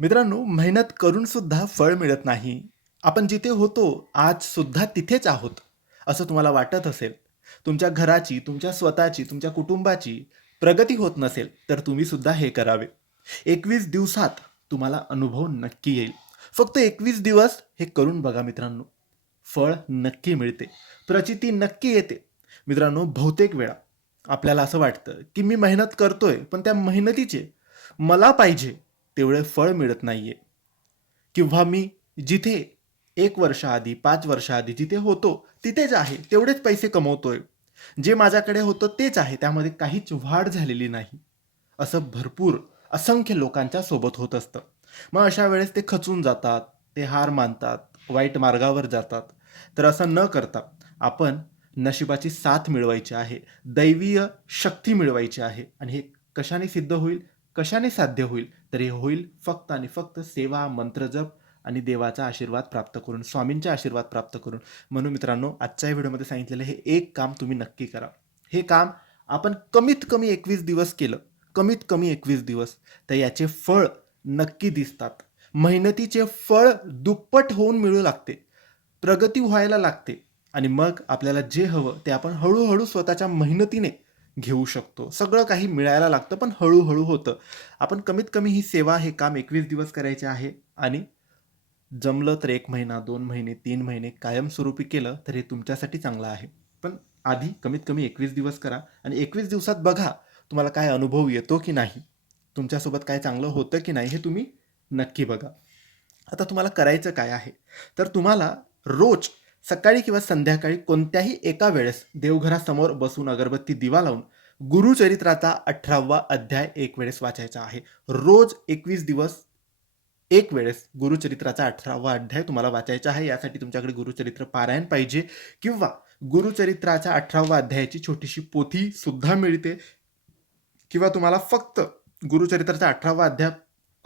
मित्रांनो मेहनत करून सुद्धा फळ मिळत नाही. आपण जिथे होतो आज सुद्धा तिथेच आहोत असं तुम्हाला वाटत असेल. तुमच्या घराची तुमच्या स्वतःची तुमच्या कुटुंबाची प्रगती होत नसेल तर तुम्ही सुद्धा हे करावे. एकवीस दिवसात तुम्हाला अनुभव नक्की येईल. फक्त एकवीस दिवस हे करून बघा मित्रांनो. फळ नक्की मिळते. प्रचिती नक्की येते. मित्रांनो बहुतेक वेळा आपल्याला असं वाटतं की मी मेहनत करतोय पण त्या मेहनतीचे मला पाहिजे तेवढे फळ मिळत नाहीये. किंवा मी जिथे एक वर्षाआधी पाच वर्षाआधी जिथे होतो तिथेच आहे तेवढेच पैसे कमवतोय. जे माझ्याकडे होतं तेच आहे त्यामध्ये काहीच वाढ झालेली नाही. असं भरपूर असंख्य लोकांच्या सोबत होत असतं. मग अशा वेळेस ते खचून जातात ते हार मानतात वाईट मार्गावर जातात. तर असं न करता आपण नशिबाची साथ मिळवायची आहे दैवीय शक्ती मिळवायची आहे. आणि हे कशाने सिद्ध होईल? कशाने साध्य होईल? तर हे होईल फक्त आणि फक्त सेवा मंत्रजप आणि देवाचा आशीर्वाद प्राप्त करून स्वामींचा आशीर्वाद प्राप्त करून. म्हणून मित्रांनो आजच्या व्हिडिओमध्ये सांगितलेलं हे एक काम तुम्ही नक्की करा. हे काम आपण कमीत कमी एकवीस दिवस केलं. कमीत कमी एकवीस दिवस. तर याचे फळ नक्की दिसतात. मेहनतीचे फळ दुप्पट होऊन मिळू लागते. प्रगती व्हायला लागते. आणि मग आपल्याला जे हवं ते आपण हळूहळू स्वतःच्या मेहनतीने घेऊ शकतो. सगळं काही मिळायला लागतं पण हळूहळू होतं. आपण कमीत कमी ही सेवा हे काम एकवीस दिवस करायचे आहे आणि जमलं तर एक महिना दोन महिने तीन महिने कायमस्वरूपी केलं तर हे तुमच्यासाठी चांगलं आहे. पण आधी कमीत कमी एकवीस दिवस करा आणि एकवीस दिवसात बघा तुम्हाला काय अनुभव येतो की नाही तुमच्यासोबत काय चांगलं होतं की नाही हे तुम्ही नक्की बघा. आता तुम्हाला करायचं काय आहे? तर तुम्हाला रोज सकाळी किंवा संध्याकाळी कोणत्याही एका वेळेस देवघरासमोर बसून अगरबत्ती दिवा लावून गुरुचरित्राचा अठरावा अध्याय एक वेळेस वाचायचा आहे. रोज एकवीस दिवस एक वेळेस गुरुचरित्राचा अठरावा अध्याय तुम्हाला वाचायचा आहे. यासाठी तुमच्याकडे गुरुचरित्र पारायण पाहिजे किंवा गुरुचरित्राच्या अठरावा अध्यायाची छोटीशी पोथी सुद्धा मिळते किंवा तुम्हाला फक्त गुरुचरित्राचा अठरावा अध्याय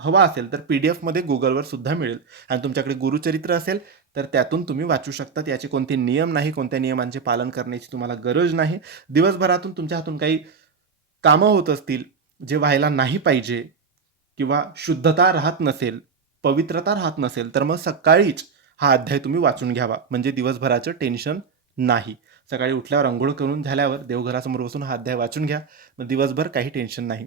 हवा असेल तर पी डी एफमध्ये गुगलवर सुद्धा मिळेल. आणि तुमच्याकडे गुरुचरित्र असेल तर त्यातून तुम्ही वाचू शकतात. याचे कोणते नियम नाही कोणत्या नियमांचे पालन करण्याची तुम्हाला गरज नाही. दिवसभरातून तुमच्या हातून काही कामं होत असतील जे व्हायला नाही पाहिजे किंवा शुद्धता राहत नसेल पवित्रता राहत नसेल तर मग सकाळीच हा अध्याय तुम्ही वाचून घ्यावा. म्हणजे दिवसभराचं टेन्शन नाही. सकाळी उठल्यावर अंघोळ करून झाल्यावर देवघरासमोर बसून हा अध्याय वाचून घ्या. मग दिवसभर काही टेन्शन नाही.